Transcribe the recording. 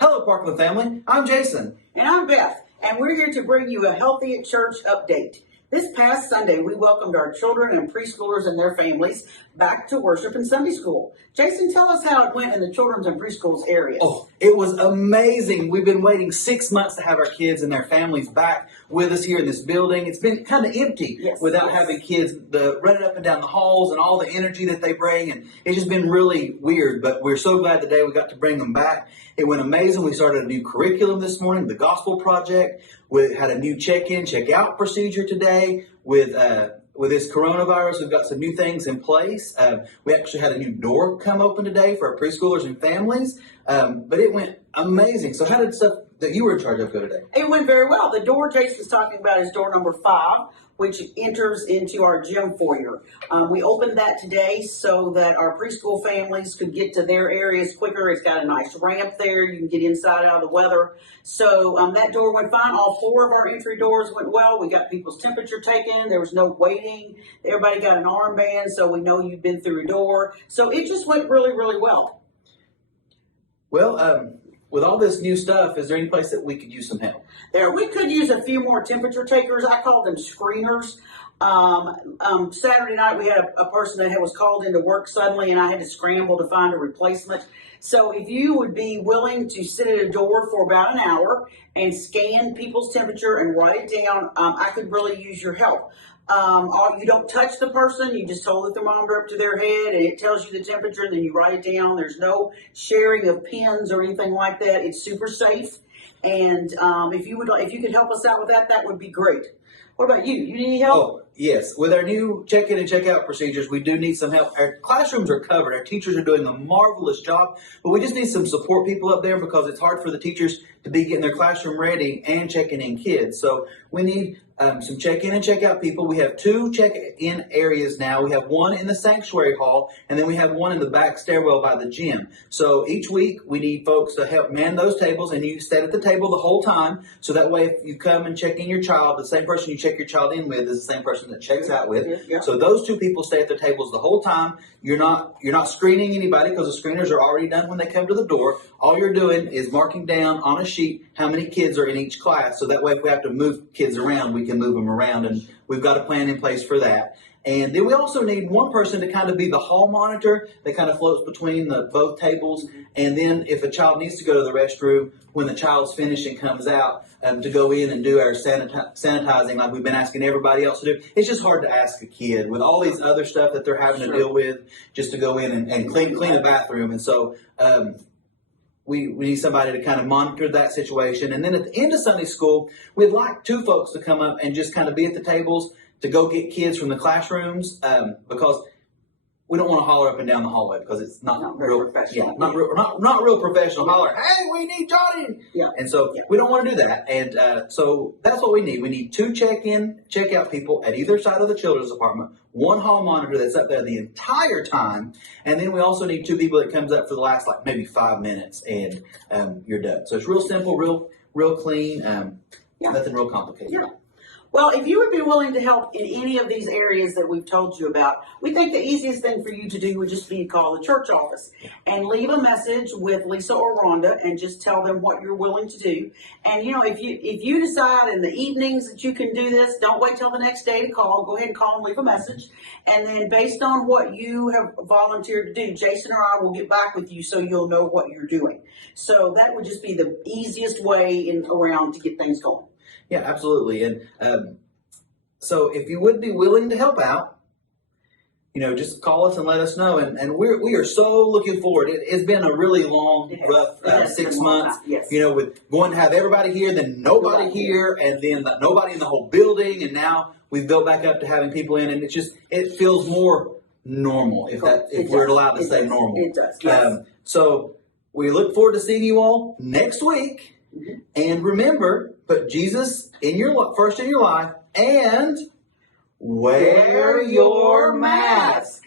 Hello, Parkland family. I'm Jason. And I'm Beth, and we're here to bring you a Healthy at Church update. This past Sunday, we welcomed our children and preschoolers and their families back to worship in Sunday school. Jason, tell us how it went in the children's and preschools area. Oh, it was amazing. We've been waiting 6 months to have our kids and their families back with us here in this building. It's been kind of empty without having kids running up and down the halls and all the energy that they bring. And it's just been really weird, but we're so glad today we got to bring them back. It went amazing. We started a new curriculum this morning, the Gospel Project. We had a new check-in, check-out procedure today with this coronavirus. We've got some new things in place. We actually had a new door come open today for our preschoolers and families. But it went amazing. So how did stuff that you were in charge of go today? It went very well. The door Jason's talking about is door number 5, which enters into our gym foyer. We opened that today so that our preschool families could get to their areas quicker. It's got a nice ramp there. You can get inside out of the weather. So that door went fine. All 4 of our entry doors went well. We got people's temperature taken. There was no waiting. Everybody got an armband, so we know you've been through a door. So it just went really, really well. Well, with all this new stuff, is there any place that we could use some help? We could use a few more temperature takers. I call them screeners. Saturday night we had a person that was called into work suddenly, and I had to scramble to find a replacement. So if you would be willing to sit at a door for about an hour and scan people's temperature and write it down, I could really use your help. You don't touch the person, you just hold the thermometer up to their head and it tells you the temperature, and then you write it down. There's no sharing of pens or anything like that. It's super safe. And if you could help us out with that, that would be great. What about you? You need any help? Oh, yes. With our new check-in and check-out procedures, we do need some help. Our classrooms are covered. Our teachers are doing a marvelous job, but we just need some support people up there because it's hard for the teachers to be getting their classroom ready and checking in kids. So we need some check-in and check-out people. We have 2 check-in areas now. We have one in the sanctuary hall, and then we have one in the back stairwell by the gym. So each week we need folks to help man those tables, and you stay at the table the whole time. So that way, if you come and check in your child, the same person you check your child in with is the same person that checks out with. Yeah. So those 2 people stay at the tables the whole time. You're not screening anybody because the screeners are already done when they come to the door. All you're doing is marking down on a sheet how many kids are in each class. So that way, if we have to move kids around, we can move them around, and we've got a plan in place for that. And then we also need one person to kind of be the hall monitor that kind of floats between both tables. And then if a child needs to go to the restroom, when the child's finished and comes out, to go in and do our sanitizing like we've been asking everybody else to do. It's just hard to ask a kid with all these other stuff that they're having to deal with just to go in and clean a bathroom. And so we need somebody to kind of monitor that situation. And then at the end of Sunday school, we'd like 2 folks to come up and just kind of be at the tables to go get kids from the classrooms because we don't want to holler up and down the hallway because it's not real professional. Yeah, not real professional. Holler, hey, we need Johnny. Yeah. And so we don't want to do that. And so that's what we need. We need 2 check-in, check-out people at either side of the children's department, 1 hall monitor that's up there the entire time, and then we also need 2 people that comes up for the last maybe 5 minutes, and you're done. So it's real simple, real clean, nothing real complicated. Yeah. Well, if you would be willing to help in any of these areas that we've told you about, we think the easiest thing for you to do would just be to call the church office and leave a message with Lisa or Rhonda and just tell them what you're willing to do. And, if you decide in the evenings that you can do this, don't wait till the next day to call. Go ahead and call and leave a message. And then based on what you have volunteered to do, Jason or I will get back with you so you'll know what you're doing. So that would just be the easiest way around to get things going. Yeah, absolutely. And so if you would be willing to help out, just call us and let us know. And we are so looking forward. It's been a really long, rough 6 months, with going to have everybody here, then nobody here, and then nobody in the whole building. And now we've built back up to having people in, and it feels more normal, if we're allowed to say normal. It does, yes. So we look forward to seeing you all next week. Mm-hmm. And remember, put Jesus first in your life and wear your mask.